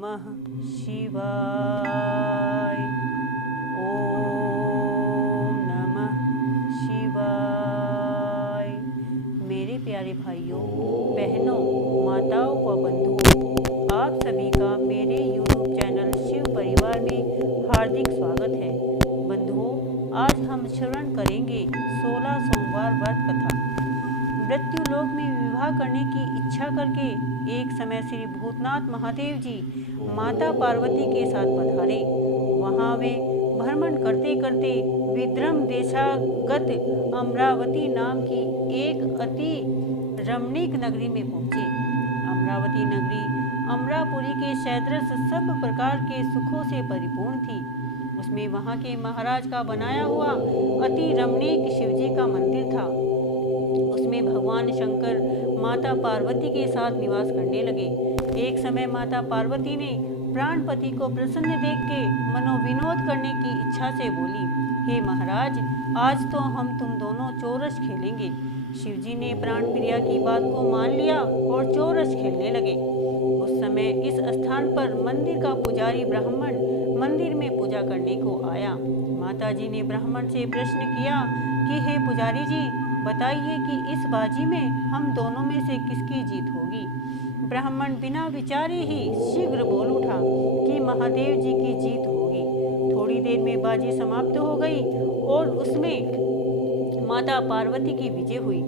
नमः शिवाय। ओम नमः शिवाय। मेरे प्यारे भाइयों, बहनों, माताओं व बंधुओं, आप सभी का मेरे YouTube चैनल शिव परिवार में हार्दिक स्वागत है। बंधुओं, आज हम श्रवण करेंगे 16 सोमवार व्रत कथा। मृत्यु लोक में विवाह करने की इच्छा करके एक समय श्री भूतनाथ महादेव जी माता पार्वती के साथ पधारे। वहां वे भ्रमण करते करते विद्रम देशागत अमरावती नाम की एक अति रमणीक नगरी में पहुंचे। अमरावती नगरी अमरापुरी के सदृश सब प्रकार के सुखों से परिपूर्ण थी। उसमें वहां के महाराज का बनाया हुआ अति रमणीक शिवजी का मंदिर था। उसमें भगवान शंकर माता पार्वती के साथ निवास करने लगे। एक समय माता पार्वती ने प्राणपति को प्रसन्न देख के मनोविनोद करने की इच्छा से बोली, हे महाराज, आज तो हम तुम दोनों चौरस खेलेंगे। शिवजी ने प्राणप्रिया की बात को मान लिया और चौरस खेलने लगे। उस समय इस स्थान पर मंदिर का पुजारी ब्राह्मण मंदिर में पूजा करने को आया। माताजी ने ब्राह्मण से प्रश्न किया कि हे पुजारी जी, बताइए कि इस बाजी में हम दोनों में से किसकी जीत होगी। ब्राह्मण बिना विचारे ही शीघ्र बोल उठा कि महादेव जी की जीत होगी। थोड़ी देर में बाजी समाप्त हो गई और उसमें माता पार्वती की विजय हुई।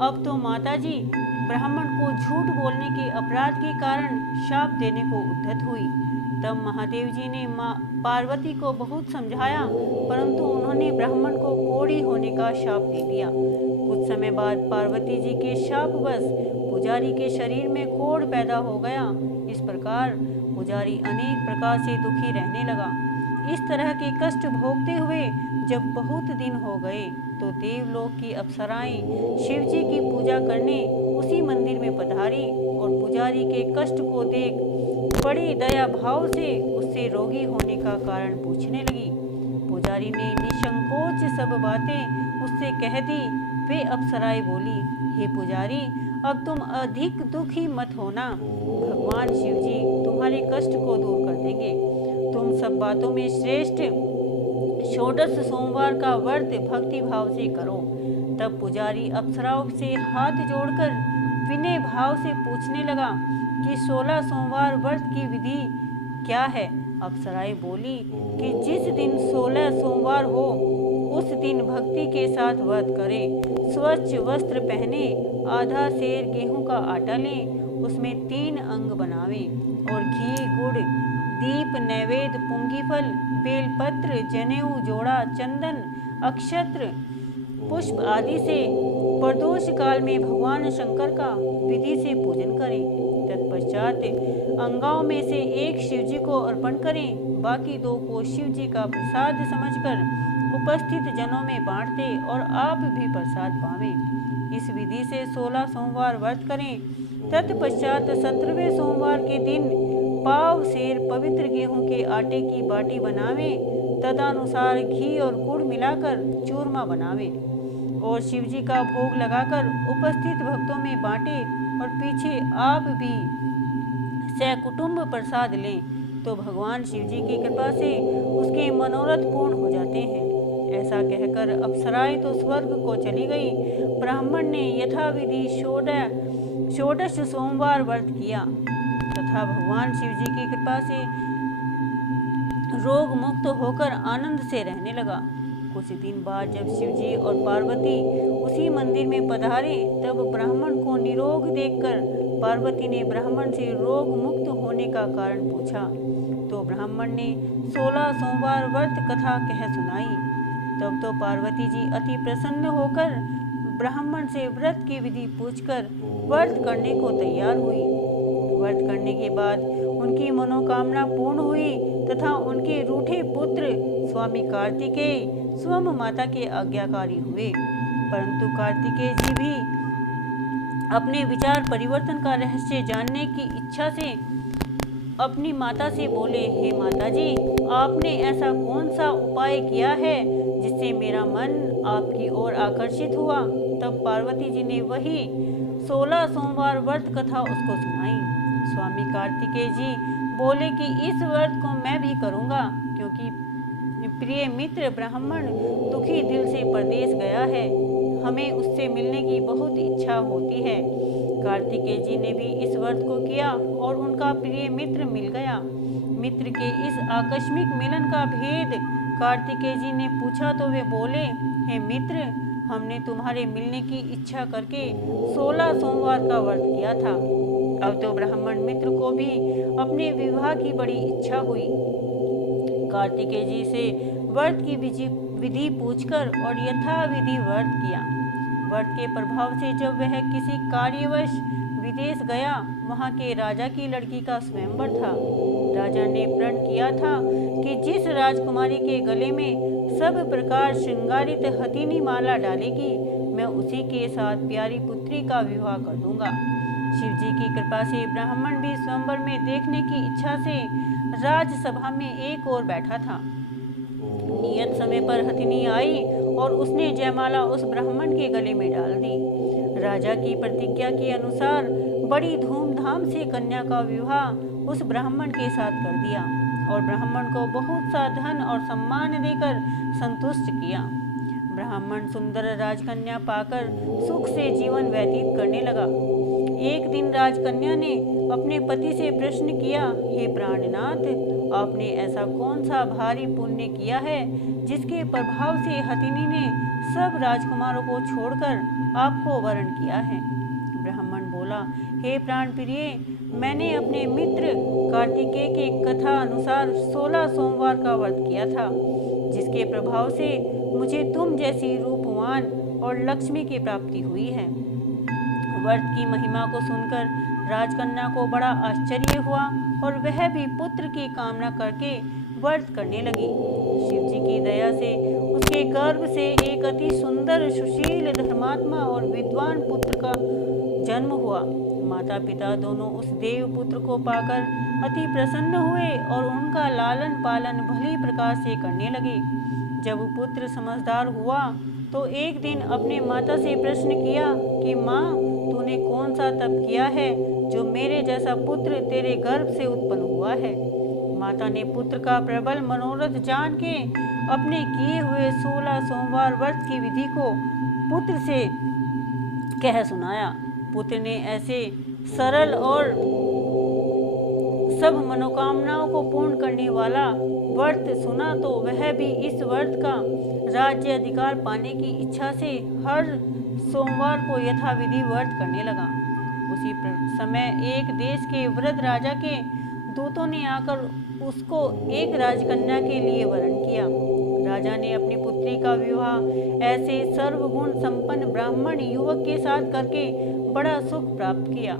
अब तो माताजी ब्राह्मण को झूठ बोलने के अपराध के कारण शाप देने को उद्यत हुई। तब महादेव जी ने माँ पार्वती को बहुत समझाया, परंतु उन्होंने ब्राह्मण को कोढ़ी होने का शाप दे दिया। कुछ समय बाद पार्वती जी के शापवश पुजारी के शरीर में कोढ़ पैदा हो गया। इस प्रकार पुजारी अनेक प्रकार से दुखी रहने लगा। इस तरह के कष्ट भोगते हुए जब बहुत दिन हो गए तो देवलोक की अप्सराएं शिवजी की पूजा करने उसी मंदिर में पधारी और पुजारी के कष्ट को देख बड़ी दया भाव से उससे रोगी होने का कारण पूछने लगी। पुजारी ने निसंकोच सब बातें उससे कह दी। वे अप्सराएं बोली, हे पुजारी, अब तुम अधिक दुखी मत होना। भगवान शिवजी तुम्हारे कष्ट को दूर कर देंगे। तुम सब बातों में श्रेष्ठ षोडश सोमवार का व्रत भक्ति भाव से करो। तब पुजारी अप्सराओं से हाथ जोड़कर विनय भाव से पूछने लगा कि 16 सोमवार व्रत की विधि क्या है। अप्सराएं बोली कि जिस दिन 16 सोमवार हो उस दिन भक्ति के साथ व्रत करें, स्वच्छ वस्त्र पहने, आधा सेर गेहूं का आटा लें, उसमें 3 अंग बनावें और घी, गुड़, दीप, नैवेद्य, पुंगीफल, बेलपत्र, जनेऊ, जोड़ा, चंदन, अक्षत्र, पुष्प आदि से प्रदोष काल में भगवान शंकर का विधि से पूजन करें। तत्पश्चात अंगाओं में से एक शिवजी को अर्पण करें, बाकी 2 को शिवजी का प्रसाद समझकर उपस्थित जनों में बांटते और आप भी प्रसाद पावें। इस विधि से 16 सोमवार व्रत करें। तत्पश्चात 17वें सोमवार के दिन पाव सेर पवित्र गेहूं के आटे की बाटी बनावें। तदनुसार घी और गुड़ मिलाकर चूरमा बनावें और शिवजी का भोग लगाकर उपस्थित भक्तों में बांटे और पीछे आप भी सकुटुंब प्रसाद लें तो भगवान शिवजी की कृपा से उसके मनोरथ पूर्ण हो जाते हैं। ऐसा कहकर अप्सराएं तो स्वर्ग को चली गई। ब्राह्मण ने यथाविधि षोडश सोमवार व्रत किया तथा भगवान शिवजी की कृपा से रोग मुक्त होकर आनंद से रहने लगा। कुछ दिन बाद जब शिवजी और पार्वती उसी मंदिर में पधारे तब ब्राह्मण को निरोग देखकर पार्वती ने ब्राह्मण से रोग मुक्त होने का कारण पूछा तो ब्राह्मण ने 16 सोमवार व्रत कथा कह सुनाई। तब तो पार्वती जी अति प्रसन्न होकर ब्राह्मण से व्रत की विधि पूछकर व्रत करने को तैयार हुई। व्रत करने के बाद उनकी मनोकामना पूर्ण हुई तथा उनके रूठे पुत्र स्वामी कार्तिकेय स्वयं माता के आज्ञाकारी हुए। परंतु कार्तिकेय जी भी अपने विचार परिवर्तन का रहस्य जानने की इच्छा से अपनी माता से बोले, हे माता जी, आपने ऐसा कौन सा उपाय किया है जिससे मेरा मन आपकी ओर आकर्षित हुआ। तब पार्वती जी ने वही 16 सोमवार व्रत कथा उसको सुनाई। स्वामी कार्तिकेय जी बोले कि इस व्रत को मैं भी करूँगा, क्योंकि प्रिय मित्र ब्राह्मण दुखी दिल से परदेश गया है, हमें उससे मिलने की बहुत इच्छा होती है। कार्तिकेय जी ने भी इस व्रत को किया और उनका प्रिय मित्र मिल गया। मित्र के इस आकस्मिक मिलन का भेद कार्तिकेय जी ने पूछा तो वे बोले, हे मित्र, हमने तुम्हारे मिलने की इच्छा करके 16 सोमवार का व्रत किया था। अब तो ब्राह्मण मित्र को भी अपने विवाह की बड़ी इच्छा हुई। कार्तिकेय जी से व्रत की विधि पूछकर और यथाविधि व्रत किया। व्रत के प्रभाव से जब वह किसी कार्यवश विदेश गया, वहाँ के राजा की लड़की का स्वयंवर था। राजा ने प्रण किया था कि जिस राजकुमारी के गले में सब प्रकार श्रृंगारित हथीनी माला डालेगी, मैं उसी के साथ प्यारी पुत्री का विवाह कर दूंगा। शिव जी की कृपा से ब्राह्मण भी स्वयंवर में देखने की इच्छा से राजसभा में एक ओर बैठा था। नियत समय पर हथिनी आई और उसने जयमाला उस ब्राह्मण के गले में डाल दी। राजा की प्रतिज्ञा के अनुसार बड़ी धूमधाम से कन्या का विवाह उस ब्राह्मण के साथ कर दिया और ब्राह्मण को बहुत सा धन और सम्मान देकर संतुष्ट किया। ब्राह्मण सुंदर राजकन्या पाकर सुख से जीवन व्यतीत करने लगा। एक दिन राजकन्या ने अपने पति से प्रश्न किया, हे प्राणनाथ, आपने ऐसा कौन सा भारी पुण्य किया है जिसके प्रभाव से हथिनी ने सब राजकुमारों को छोड़कर आपको वरण किया है? ब्राह्मण बोला, हे प्राण प्रिय, मैंने अपने मित्र कार्तिकेय के कथा अनुसार 16 सोमवार का व्रत किया था, जिसके प्रभाव से मुझे तुम जैसी रूपवान और लक्ष्मी की प्राप्ति हुई है। व्रत की महिमा को सुनकर राजकन्या को बड़ा आश्चर्य हुआ और वह भी पुत्र की कामना करके व्रत करने लगी। शिव जी की दया से उसके गर्भ से एक अति सुंदर, सुशील, धर्मात्मा और विद्वान पुत्र का जन्म हुआ। माता पिता दोनों उस देव पुत्र को पाकर अति प्रसन्न हुए और उनका लालन पालन भली प्रकार से करने लगे। जब पुत्र समझदार हुआ तो एक दिन अपने माता से प्रश्न किया कि माँ, तूने कौन सा तप किया है जो मेरे जैसा पुत्र तेरे गर्भ से उत्पन्न हुआ है? माता ने पुत्र का प्रबल मनोरथ जान के अपने किए हुए 16 सोमवार व्रत की विधि को पुत्र से कह सुनाया। पुत्र ने ऐसे सरल और सब मनोकामनाओं को पूर्ण करने वाला व्रत सुना तो वह भी इस व्रत का राज्य अधिकार पाने की इच्छा से हर सोमवार को यथाविधि व्रत करने लगा। उसी समय एक देश के वृद्ध राजा के दूतों ने आकर उसको एक राजकन्या के लिए वरण किया। राजा ने अपनी पुत्री का विवाह ऐसे सर्वगुण संपन्न ब्राह्मण युवक के साथ करके बड़ा सुख प्राप्त किया।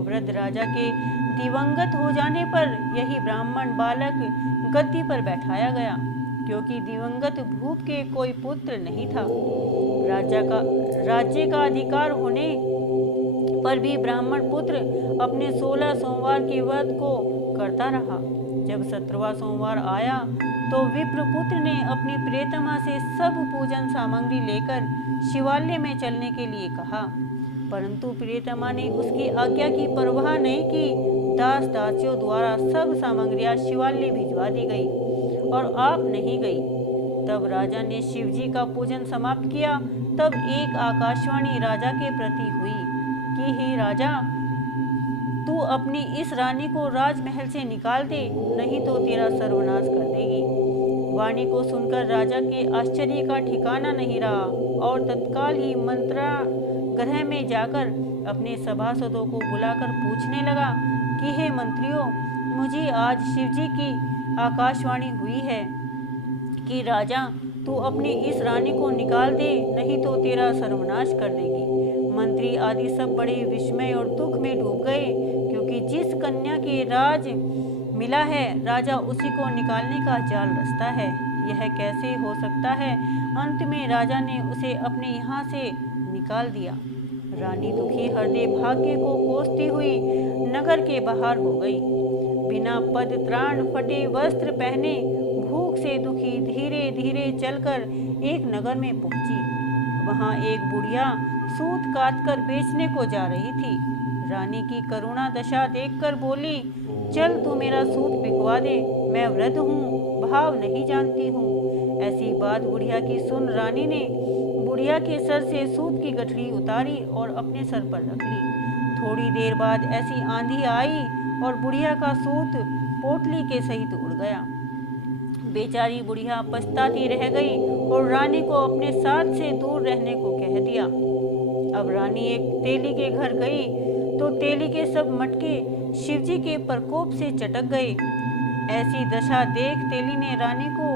वृद्ध राजा के दिवंगत हो जाने पर यही ब्राह्मण बालक गद्दी पर बैठाया गया, क्योंकि दिवंगत भूप के कोई पुत्र नहीं था। राज्य का अधिकार होने पर भी ब्राह्मण पुत्र अपने 16 सोमवार के व्रत को करता रहा। जब 17वां सोमवार आया तो विप्र पुत्र ने अपनी प्रियतमा से सब पूजन सामग्री लेकर शिवालय में चलने के लिए कहा, परंतु प्रियतमा ने उसकी आज्ञा की परवाह नहीं की। दास दासियों द्वारा सब सामग्रियां शिवालय भिजवा दी गई और आप नहीं गई। तब राजा ने शिव जी का पूजन समाप्त किया। तब एक आकाशवाणी राजा के प्रति हुई कि हे राजा, तू अपनी इस रानी को राजमहल से निकाल दे, नहीं तो तेरा सर्वनाश कर देगी। वाणी को सुनकर राजा के आश्चर्य का ठिकाना नहीं रहा और तत्काल ही मंत्रागृह में जाकर अपने सभासदों को बुलाकर पूछने लगा कि हे मंत्रियों, मुझे आज शिवजी की आकाशवाणी हुई है कि राजा, तू अपनी इस रानी को निकाल दे, नहीं तो तेरा सर्वनाश कर देगी। मंत्री आदि सब बड़े विस्मय और दुख में डूब गए, क्योंकि जिस कन्या के राज मिला है, राजा उसी को निकालने का जाल रचता है। यह कैसे हो सकता है? अंत में राजा ने उसे अपने यहाँ से निकाल दिया। रानी दुखी हृदय भाग्य को कोसती हुई नगर के बाहर हो गई। बिना पद त्राण, फटे वस्त्र पहने, भूख से दुखी धीरे धीरे चलकर एक नगर में पहुंची। वहां एक बुढ़िया सूत काटकर बेचने को जा रही थी। रानी की करुणा दशा देखकर बोली, चल तू मेरा सूत बिकवा दे, मैं वृद्ध हूँ, भाव नहीं जानती हूँ। ऐसी बात बुढ़िया की सुन रानी ने बुढ़िया के सर से सूत की गठरी उतारी और अपने सर पर रख ली। थोड़ी देर बाद ऐसी आंधी आई और बुढ़िया का सूत पोटली के सहित उड़ गया। बेचारी बुढ़िया पछताती रह गई और रानी को अपने साथ से दूर रहने को कह दिया। अब रानी एक तेली के घर गई तो तेली के सब मटके शिवजी के प्रकोप से चटक गए। ऐसी दशा देख तेली ने रानी को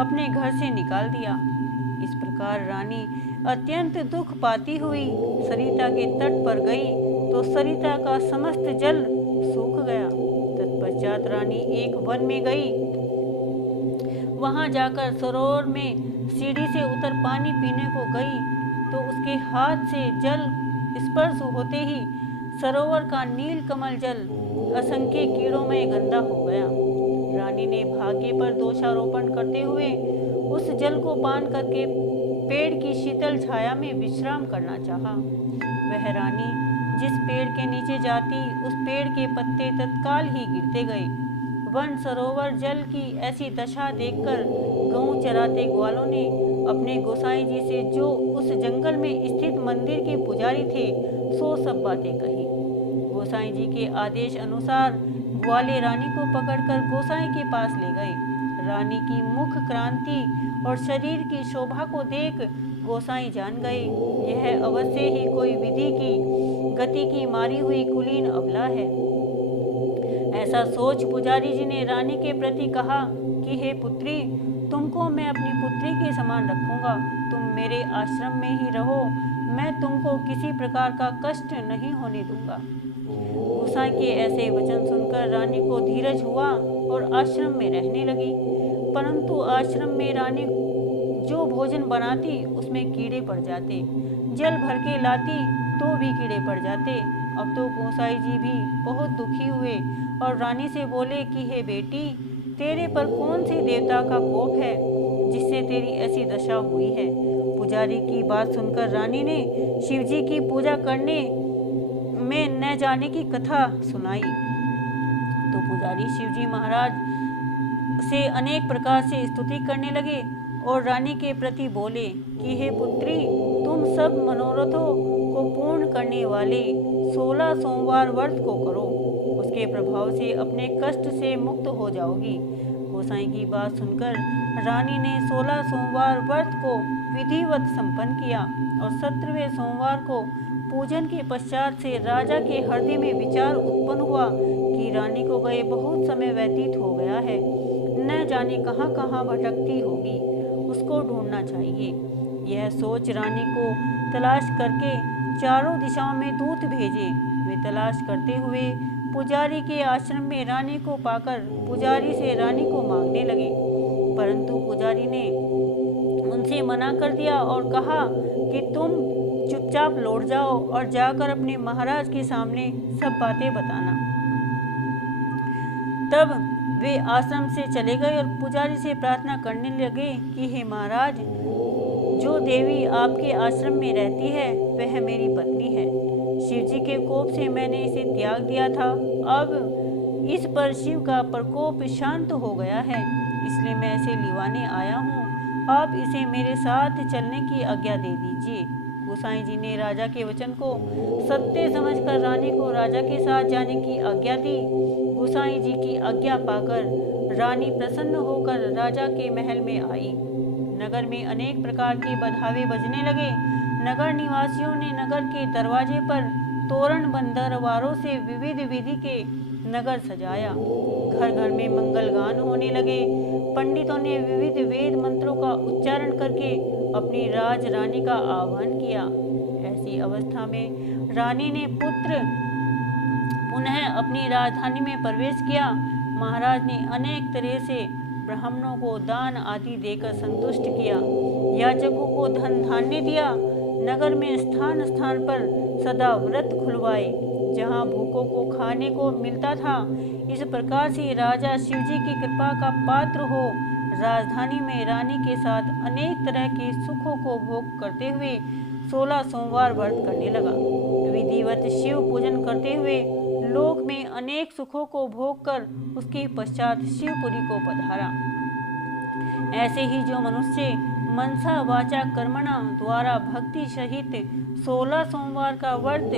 अपने घर से निकाल दिया। इस प्रकार रानी अत्यंत दुख पाती हुई सरिता के तट पर गई तो सरिता का समस्त जल सूख गया। तत्पश्चात रानी एक वन में गई। वहां जाकर सरोवर में सीढ़ी से उतर पानी पीने को गई तो उसके हाथ से जल स्पर्श होते ही सरोवर का नील कमल जल असंख्य कीड़ों में गंदा हो गया। रानी ने भाग्य पर दोषारोपण करते हुए उस जल को पान करके पेड़ की शीतल छाया में विश्राम करना चाहा। वह रानी जिस पेड़ के नीचे जाती उस पेड़ के पत्ते तत्काल ही गिरते गए। वन सरोवर जल की ऐसी दशा देखकर गऊ चराते ग्वालों ने अपने गोसाई जी से, जो उस जंगल में स्थित मंदिर के पुजारी थे, सो सब बातें कही। गोसाई जी के आदेश अनुसार ग्वाले रानी को पकड़कर गोसाई के पास ले गए। रानी की मुख क्रांति और शरीर की शोभा को देख गोसाई जान गए, यह अवश्य ही कोई विधि की गति की मारी हुई कुलीन अबला है। ऐसा सोच पुजारी जी ने रानी के प्रति कहा कि हे पुत्री, तुमको मैं अपनी पुत्री के समान रखूंगा। तुम मेरे आश्रम में ही रहो, मैं तुमको किसी प्रकार का कष्ट नहीं होने दूंगा। गोसाई के ऐसे वचन सुनकर रानी को धीरज हुआ और आश्रम में रहने लगी। परंतु आश्रम में रानी जो भोजन बनाती उसमें कीड़े पड़ जाते, जल भर के लाती तो भी कीड़े पड़ जाते। अब तो गोसाई जी भी बहुत दुखी हुए और रानी से बोले कि हे बेटी, तेरे पर कौन सी देवता का कोप है जिससे तेरी ऐसी दशा हुई है। पुजारी की बात सुनकर रानी ने शिवजी की पूजा करने में न जाने की कथा सुनाई। तो पुजारी शिवजी महाराज से अनेक प्रकार से स्तुति करने लगे और रानी के प्रति बोले कि हे पुत्री, तुम सब मनोरथों को पूर्ण करने वाले 16 सोमवार व्रत को करो, उसके प्रभाव से अपने कष्ट से मुक्त हो जाओगी। गोसाई की बात सुनकर रानी ने 16 सोमवार व्रत को विधिवत संपन्न किया और 17वें सोमवार को पूजन के पश्चात से राजा के हृदय में विचार उत्पन्न हुआ कि रानी को गए बहुत समय व्यतीत हो गया है, न जाने कहाँ कहाँ भटकती होगी, उसको ढूंढना चाहिए। यह सोच रानी को तलाश करके चारों दिशाओं में दूत भेजे। वे तलाश करते हुए पुजारी के आश्रम में रानी को पाकर पुजारी से रानी को मांगने लगे, परंतु पुजारी ने उनसे मना कर दिया और कहा कि तुम चुपचाप लौट जाओ और जाकर अपने महाराज के सामने सब बातें बताना। तब वे आश्रम से चले गए और पुजारी से प्रार्थना करने लगे कि हे महाराज, जो देवी आपके आश्रम में रहती है वह मेरी पत्नी है। शिवजी के कोप से मैंने इसे त्याग दिया था, अब इस पर शिव का प्रकोप शांत हो गया है, इसलिए मैं इसे लिवाने आया हूँ। आप इसे मेरे साथ चलने की आज्ञा दे दीजिए। गोसाई जी ने राजा के वचन को सत्य समझकर रानी को राजा के साथ जाने की आज्ञा दी। गोसाई जी की आज्ञा पाकर रानी प्रसन्न होकर राजा के महल में आई। नगर में अनेक प्रकार के बधावे बजने लगे। नगर निवासियों ने नगर के दरवाजे पर तोरण बंदरवारों से विविध विधि के नगर सजाया। घर घर में मंगल गान होने लगे। पंडितों ने विविध वेद मंत्रों का उच्चारण करके अपनी राज रानी का आह्वान किया। ऐसी अवस्था में रानी ने पुनः अपनी राजधानी में प्रवेश किया। महाराज ने अनेक तरह से ब्राह्मणों को दान आदि देकर संतुष्ट किया। याचकों को धन धान्य दिया। नगर में स्थान स्थान पर सदा व्रत खुलवाए, जहाँ भूखों को खाने को मिलता था। इस प्रकार से राजा शिवजी की कृपा का पात्र हो राजधानी में रानी के साथ अनेक तरह के सुखों को भोग करते हुए 16 सोमवार व्रत करने लगा। विधिवत शिव पूजन करते हुए लोक में अनेक सुखों को भोग कर उसके पश्चात शिवपुरी को पधारा। ऐसे ही जो मनुष्य मनसा वाचा कर्मणा द्वारा भक्ति सहित 16 सोमवार का व्रत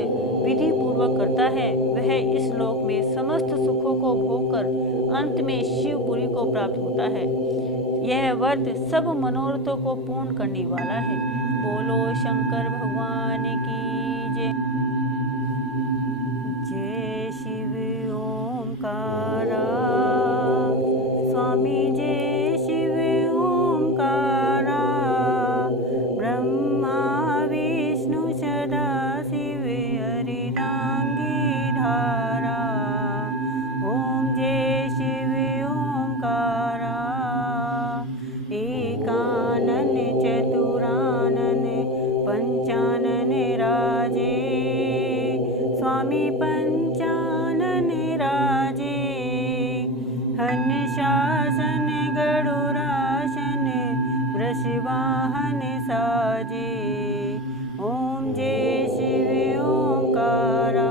विधि पूर्वक करता है, वह इस लोक में समस्त सुखों को भोग कर अंत में शिवपुरी को प्राप्त होता है। यह व्रत सब मनोरथों को पूर्ण करने वाला है। बोलो शंकर भगवान की जय। जय शिव ओमकारा स्वामी जय शिव ओमकारा। ब्रह्मा विष्णु सदा शिव हरिदांगी धारा। ओम जय शिव ओमकारा। एकानन चतुरानन पंचानन राजे। स्वामी पंचानन राजे। हन शासन गरुरासन वृषवाहन साजे। ओम जय शिव ओमकारा।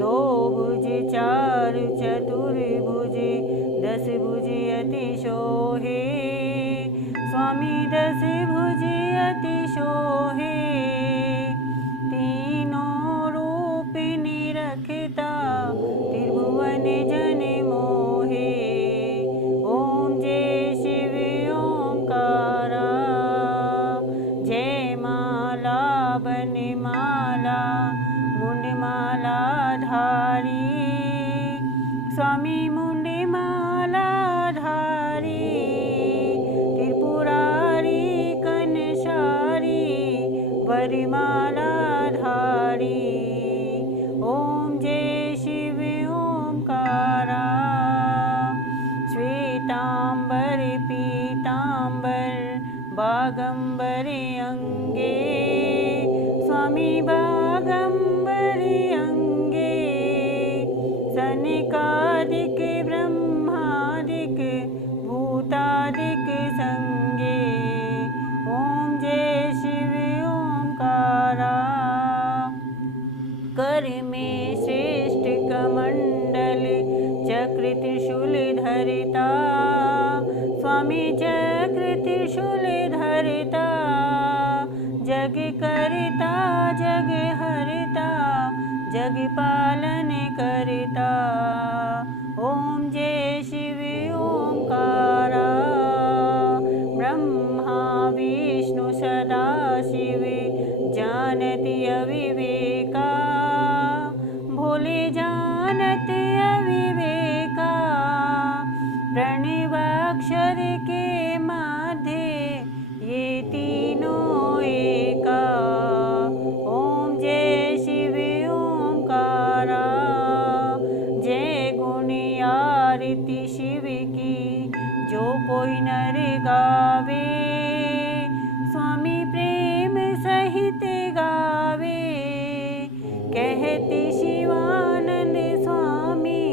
दो भुज चार चतुर्भुज 10 भुज अति शोहे। स्वामी 10 भुज अति शोहे। तीनों रूप निरखता त्रिभुवन जन मोहे। ओम जय शिव ओमकारा। जय माला बन माला मुंड माला धारी। स्वामी मुंड माला धारी। त्रिपुरारी कनशारी वरमाला धारी। ओम जय शिव ओमकारा। श्वेतांबर पीतांबर बागंबर अंगे। स्वामी बागंबर अंगे। सनकादिक ब्रह्मादिक भूतादिक संगे। ओम जय शिव ओमकारा। कर में श्रेष्ठ कमंडल चक्र त्रिशूल धरता। स्वामी चक्र त्रिशूल धरता। जग करता जग हरता जग पालन करता। ओम जय शिव ओमकारा। ब्रह्मा विष्णु सदा शिव जानति अविवेका। भोले जानत अविवेका। प्रणवाक्षर के माध्य ये तीनों एका। ओम जय शिव ओमकारा। जय गुण आरती शिव की जो कोई नर गावे। स्वामी प्रेम सहित गावे। कहते शिवानंद स्वामी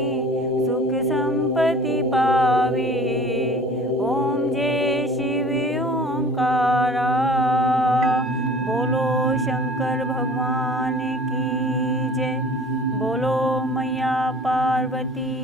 सुख संपत्ति पावे। ओम जय शिव ओमकारा। बोलो शंकर भगवान की जय। बोलो मैया पार्वती